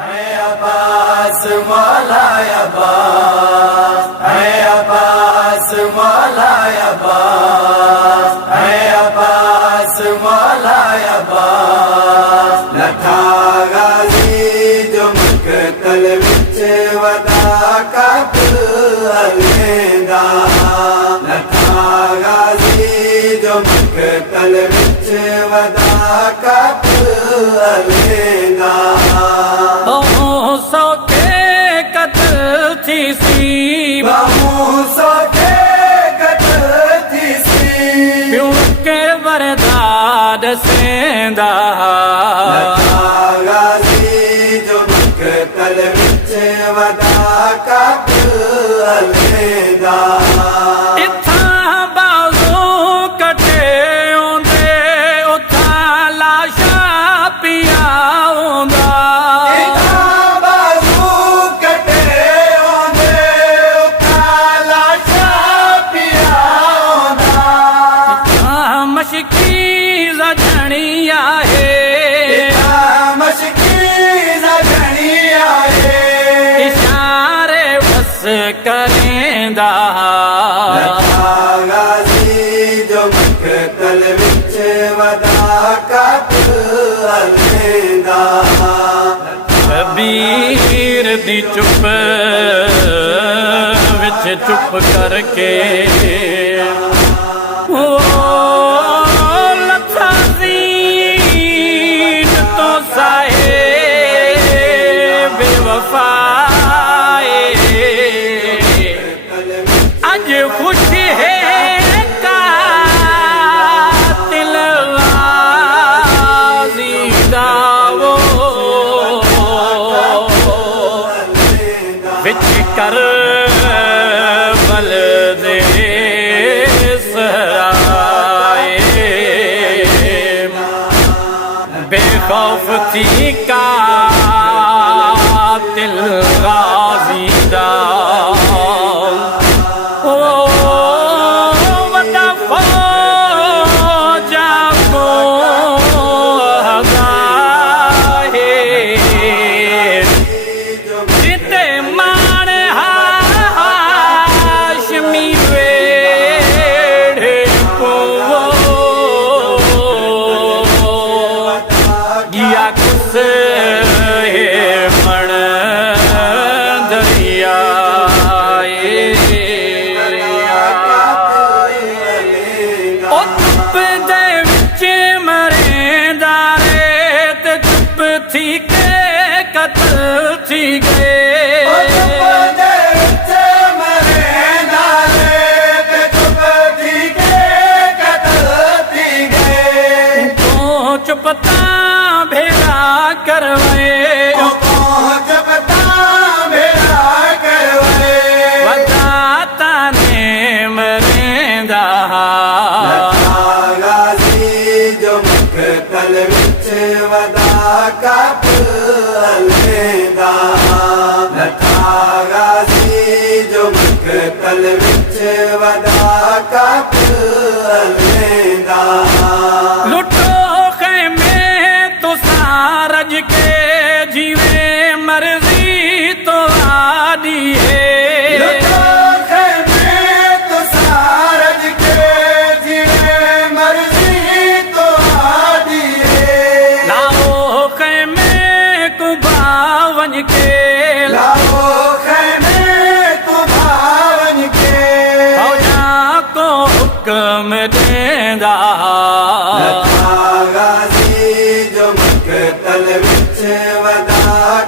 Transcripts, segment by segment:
अब्बास मौला अब्बास, अब्बास मौला अब्बास, अब्बास मौला अब्बास। लठा गाज़ी जो मक़तल विच वदा कातिल अलवेंदा, लठा गाज़ी जो मक़तल विच वदा कातिल अलवेंदा। सौ के कत्ल थी सी, सौ के कत्ल थी सी, प्यूं के बरदाद सेंदा। गाज़ी जो मक़तल विच वदा कातिल अलवेंदा। इत्थां बाज़ू कटे ओंदे, उथां लाशा पिया ओंदा। करेंदा गाज़ी जो मक़तल विच वदा कातिल अलवेंदा। शबीर दी चुप विच चुप करके ओ लथा ज़ीन तो साहे बेवफा खुश है कातिल गाज़ी दावो विच करबल दे सहराए बेखौफ थी कातिल गाज़ी दावो। थी के कत्ल थी गए, तो चुपता भेड़ा करवाए, वदाता ने मरेंदा। गाज़ी जो मक़तल विच वदा कातिल अलवेंदा। लठा गाज़ी जो मक़तल विच वदा कातिल अलवेंदा। लुटो ख़ैमे तो सारज के जीवे मर्ज़ी तो आदी है। हुक्म देंदा गाज़ी जो मक़तल विच वदा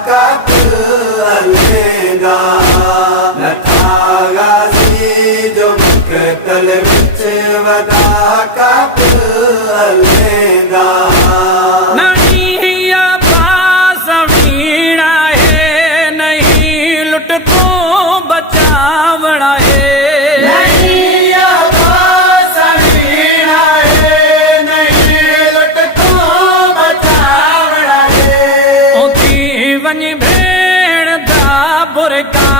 कातिल अलवेंदा। लठा गाज़ी जो मक़तल विच वदा कातिल अलवेंदा। नहीं अब्बास वीणा है, नहीं लुट को बचावना है, भेड़ दा बुरका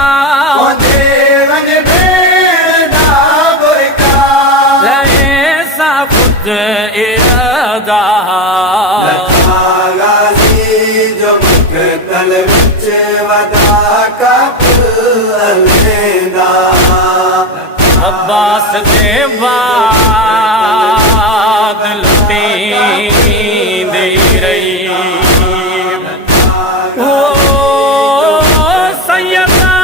ऐसा खुद इरादा। गाज़ी जो मक़तल कातिल अलविदा अब्बास दे बाद लुटी दे रही ओ सैयदा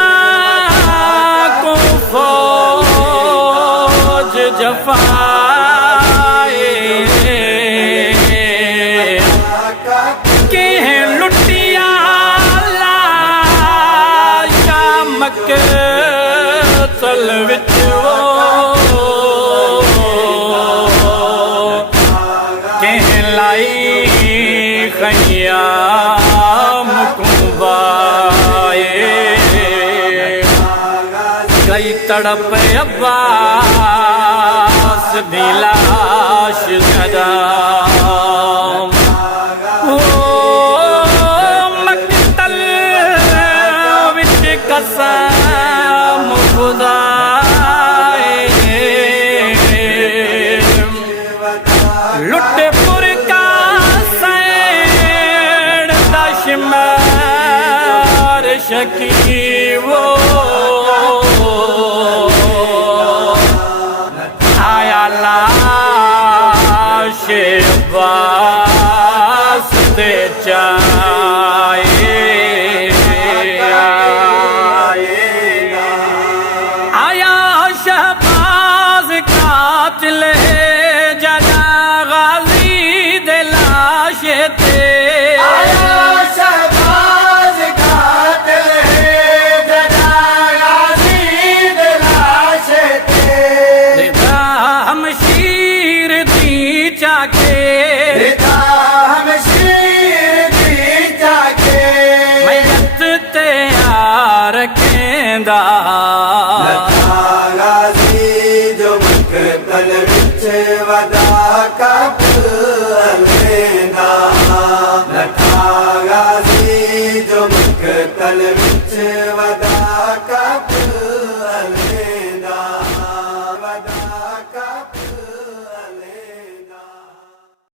को फौज जफाए के लुटिया लाशा मक्के तल विच खयाम कुबाए कई तड़प अब्बास दी लाश सदा ओ मक्तल विच कसम खुदाए लुट पुर का मार शकी वो आया लाश वास्ते चाहे आया शहबाज कातिल जदा गाजी दे लाश ते गाजी जो मक्तल विच वदा कातिल अलविदा लठा गाजी जो मक्तल